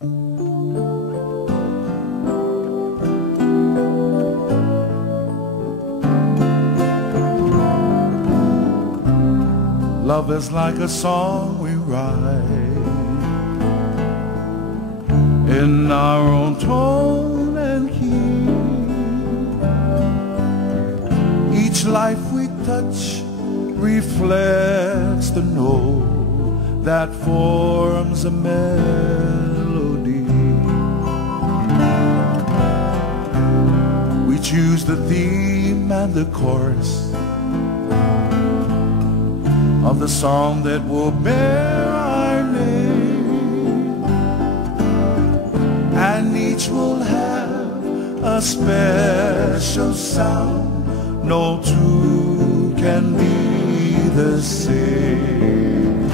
Love is like a song we write in our own tone and key. Each life we touch reflects the note that forms a melody. We choose the theme and the chorus of the song that will bear our name, and each will have a special sound. No two can be the same.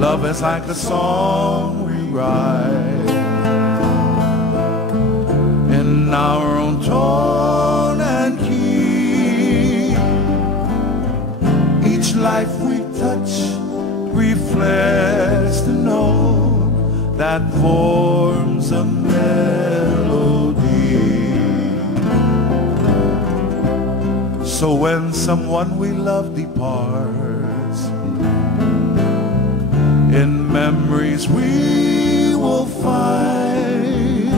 Love is like a song we write in our own tone and key. Each life we touch reflects the note that forms a melody. So when someone we love departs, in memories we will find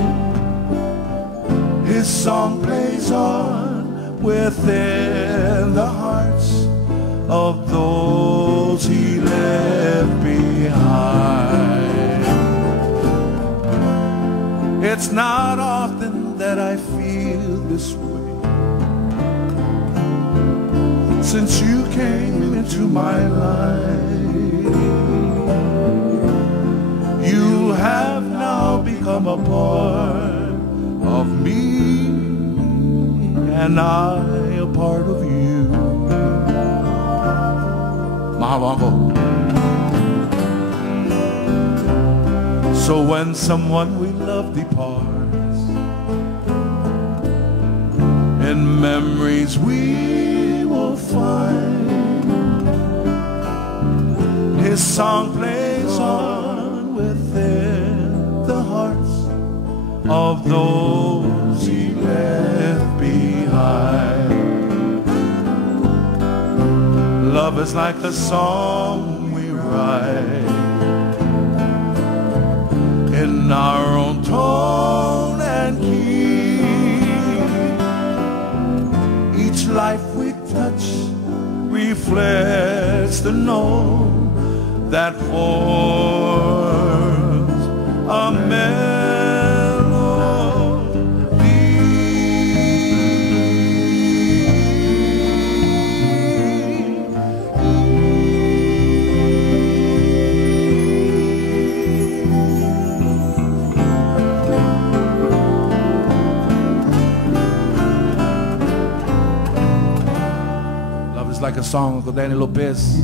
his song plays on within the hearts of those he left behind. It's not often that I feel this way since you came into my life. You have now become a part of me, and I a part of you. Mahalo, uncle. So when someone we love departs, in memories we will find his song plays on within the hearts of those he left behind. Love is like a song we write in our own tone and key. Each life we touch reflects the note that forms a melody. Love is like a song, Uncle Danny Lopez,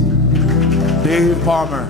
Dave Palmer.